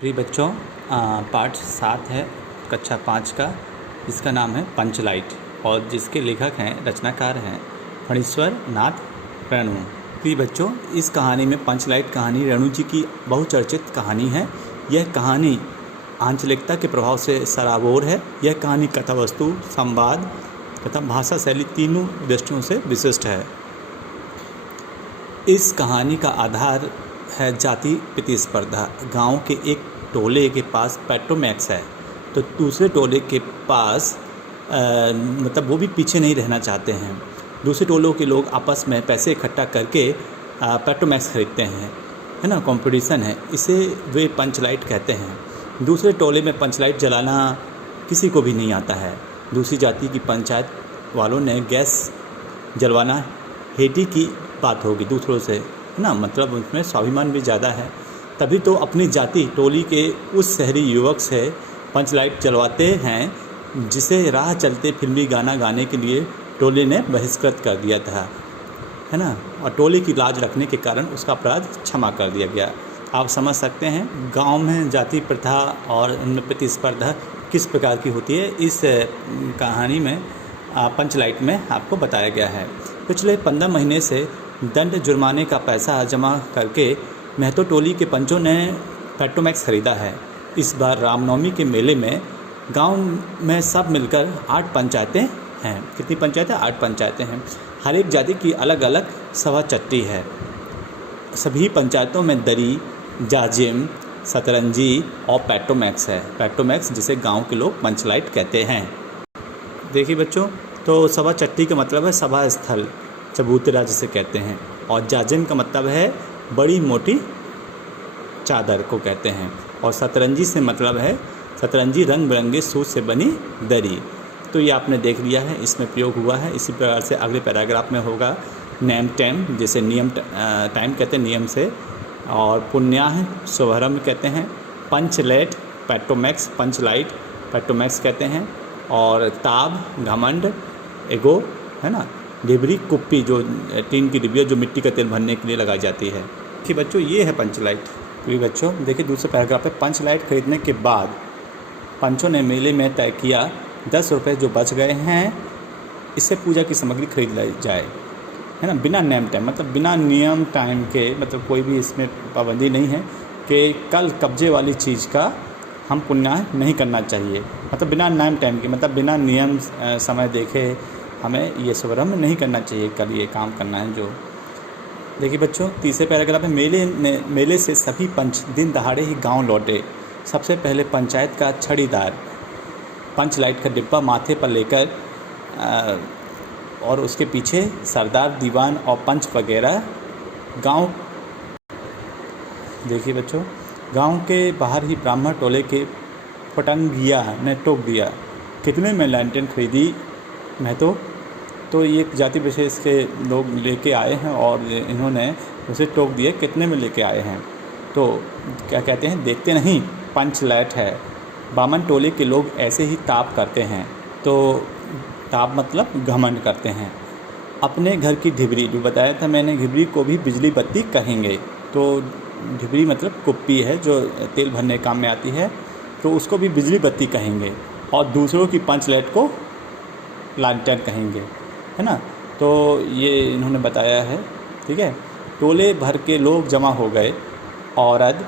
प्रिय बच्चों, पाठ 7 है कक्षा 5 का, जिसका नाम है पंचलाइट और जिसके लेखक हैं, रचनाकार हैं फणीश्वर नाथ रेणु। प्रिय बच्चों, इस कहानी में पंचलाइट कहानी रेणु जी की बहुचर्चित कहानी है। यह कहानी आंचलिकता के प्रभाव से सराबोर है। यह कहानी कथा वस्तु, संवाद तथा भाषा शैली तीनों दृष्टियों से विशिष्ट है। इस कहानी का आधार है जाति प्रतिस्पर्धा। गांव के एक टोले के पास पेट्रोमैक्स है, तो दूसरे टोले के पास मतलब वो भी पीछे नहीं रहना चाहते हैं। दूसरे टोलों के लोग आपस में पैसे इकट्ठा करके पेट्रोमैक्स खरीदते हैं, है ना, कंपटीशन है। इसे वे पंचलाइट कहते हैं। दूसरे टोले में पंचलाइट जलाना किसी को भी नहीं आता है। दूसरी जाति की पंचायत वालों ने गैस जलवाना हेटी की बात होगी दूसरों से, है ना, मतलब उसमें स्वाभिमान भी ज़्यादा है। तभी तो अपनी जाति टोली के उस शहरी युवक से पंचलाइट जलवाते हैं जिसे राह चलते फिल्मी गाना गाने के लिए टोले ने बहिष्कृत कर दिया था, है ना, और टोले की लाज रखने के कारण उसका अपराध क्षमा कर दिया गया। आप समझ सकते हैं गांव में जाति प्रथा और इनमें प्रतिस्पर्धा किस प्रकार की होती है। इस कहानी में पंचलाइट में आपको बताया गया है। पिछले 15 महीने से दंड जुर्माने का पैसा जमा करके महतो टोली के पंचों ने पेट्रोमैक्स खरीदा है। इस बार रामनवमी के मेले में गांव में सब मिलकर 8 पंचायतें हैं। कितनी पंचायतें? 8 पंचायतें हैं। हर एक जाति की अलग अलग सभा चट्टी है। सभी पंचायतों में दरी, जाजिम, सतरंजी और पेट्रोमैक्स है। पेट्रोमैक्स जिसे गांव के लोग पंचलाइट कहते हैं। देखिए बच्चों, तो सभा चट्टी का मतलब है सभा स्थल, चबूतरा जिसे कहते हैं, और जाजिम का मतलब है बड़ी मोटी चादर को कहते हैं, और सतरंजी से मतलब है सतरंजी रंग बिरंगे सूत से बनी दरी। तो ये आपने देख लिया है, इसमें प्रयोग हुआ है। इसी प्रकार से अगले पैराग्राफ में होगा नेम टेम, जैसे नियम टाइम कहते हैं नियम से, और पुण्याह शुभारंभ कहते हैं, पंचलेट पेट्रोमैक्स पंचलाइट पेट्रोमैक्स कहते हैं, और ताब घमंड एगो, है ना, डिबरी कुप्पी जो टीन की डिब्बियाँ जो मिट्टी का तेल भरने के लिए लगाई जाती है। कि बच्चों ये है पंचलाइट। तो बच्चों देखिए दूसरे पैराग्राफ पे, पंचलाइट खरीदने के बाद पंचों ने मेले में तय किया 10 रुपये जो बच गए हैं इससे पूजा की सामग्री खरीद लाई जाए, है ना, बिना नेम टाइम, मतलब बिना नियम टाइम के, मतलब कोई भी इसमें पाबंदी नहीं है कि कल कब्जे वाली चीज़ का हम पुण्य नहीं करना चाहिए, मतलब बिना नेम टाइम के, मतलब बिना नियम समय देखे हमें ये शुभारंभ नहीं करना चाहिए, कल ये काम करना है जो। देखिए बच्चों तीसरे पैराग्राफ में, मेले से सभी पंच दिन दहाड़े ही गांव लौटे। सबसे पहले पंचायत का छड़ीदार पंचलाइट का डिब्बा माथे पर लेकर और उसके पीछे सरदार, दीवान और पंच वगैरह गांव। देखिए बच्चों, गांव के बाहर ही ब्राह्मण टोले के पटंगिया ने टोक दिया, कितने में लैंटेन खरीदी मैं तो ये जाति विशेष के लोग लेके आए हैं और इन्होंने उसे टोक दिए, कितने में लेके आए हैं। तो क्या कहते हैं, देखते नहीं पंचलाइट है। बामन टोले के लोग ऐसे ही ताप करते हैं। तो ताप मतलब घमंड करते हैं। अपने घर की ढिबरी, जो बताया था मैंने, ढिबरी को भी बिजली बत्ती कहेंगे। तो ढिबरी मतलब कुप्पी है जो तेल भरने काम में आती है, तो उसको भी बिजली बत्ती कहेंगे, और दूसरों की पंचलाइट को लालटेन कहेंगे, है ना। तो ये इन्होंने बताया है, ठीक है। टोले भर के लोग जमा हो गए। औरत,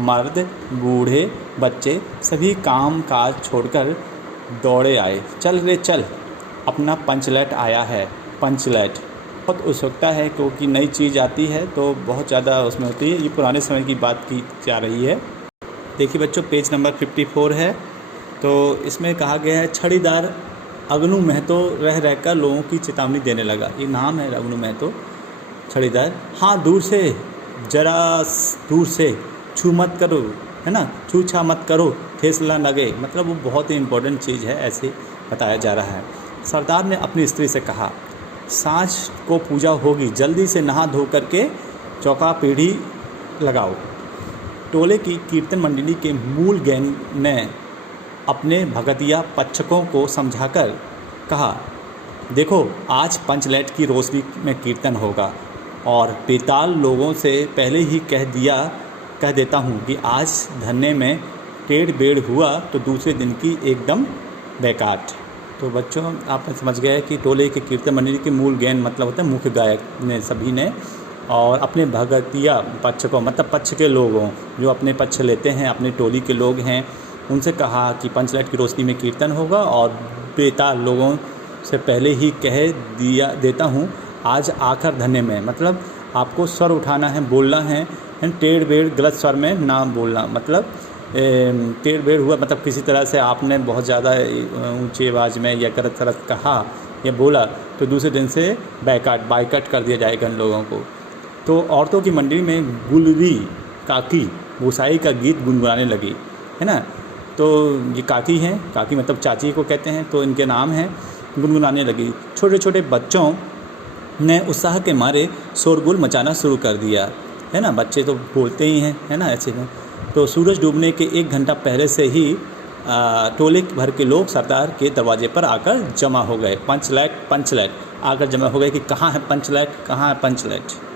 मर्द, बूढ़े, बच्चे सभी काम काज छोड़कर दौड़े आए। चल रे चल, अपना पंचलाइट आया है। पंचलाइट बहुत उत्सुकता है क्योंकि नई चीज़ आती है तो बहुत ज़्यादा उसमें होती है। ये पुराने समय की बात की जा रही है। देखिए बच्चों पेज नंबर 54 है। तो इसमें कहा गया है, छड़ीदार अगनू महतो रह रहकर लोगों की चेतावनी देने लगा। ये नाम है अगनू महतो, छड़ीदार। हाँ, दूर से, जरा दूर से, छू मत करो, है ना, छू छा मत करो, ठेस ना लगे, मतलब वो बहुत ही इम्पोर्टेंट चीज़ है, ऐसे बताया जा रहा है। सरदार ने अपनी स्त्री से कहा, सांझ को पूजा होगी, जल्दी से नहा धो करके चौका पीढ़ी लगाओ। टोले की कीर्तन मंडली के मूल गैंग ने अपने भगतिया पक्षकों को समझाकर कहा, देखो आज पंचलाइट की रोशनी में कीर्तन होगा, और बेताल लोगों से पहले ही कह देता हूँ कि आज धन्ने में टेढ़ बेढ़ हुआ तो दूसरे दिन की एकदम बैकाट। तो बच्चों आप समझ गए कि टोले के कीर्तन मंडली के मूल गैन मतलब होता है मुख्य गायक ने सभी ने, और अपने भगतिया पक्ष को मतलब पक्ष के लोगों जो अपने पक्ष लेते हैं, अपने टोली के लोग हैं, उनसे कहा कि पंचलाइट की रोशनी में कीर्तन होगा और बेताल लोगों से पहले ही देता हूँ आज आखिर धन्य में, मतलब आपको स्वर उठाना है, बोलना है, टेढ़ बेढ़ गलत स्वर में ना बोलना, मतलब टेढ़ बेढ़ हुआ मतलब किसी तरह से आपने बहुत ज़्यादा ऊंची आवाज़ में या गलत गलत कहा या बोला तो दूसरे दिन से बाइकआउट कर दिया जाएगा इन लोगों को। तो औरतों की मंडली में गुलरी काकी गोसाई का गीत गुनगुनाने लगी, है ना। तो ये काकी हैं, काकी मतलब चाची को कहते हैं, तो इनके नाम हैं, गुनगुनाने लगी। छोटे छोटे बच्चों ने उत्साह के मारे शोरगुल मचाना शुरू कर दिया, है ना। बच्चे तो बोलते ही हैं, है ना, ऐसे में। तो सूरज डूबने के 1 घंटा पहले से ही टोले भर के लोग सरदार के दरवाजे पर आकर जमा हो गए। पंचलाइट आकर जमा हो गए कि कहाँ है पंचलाइट, कहाँ है पंचलाइट।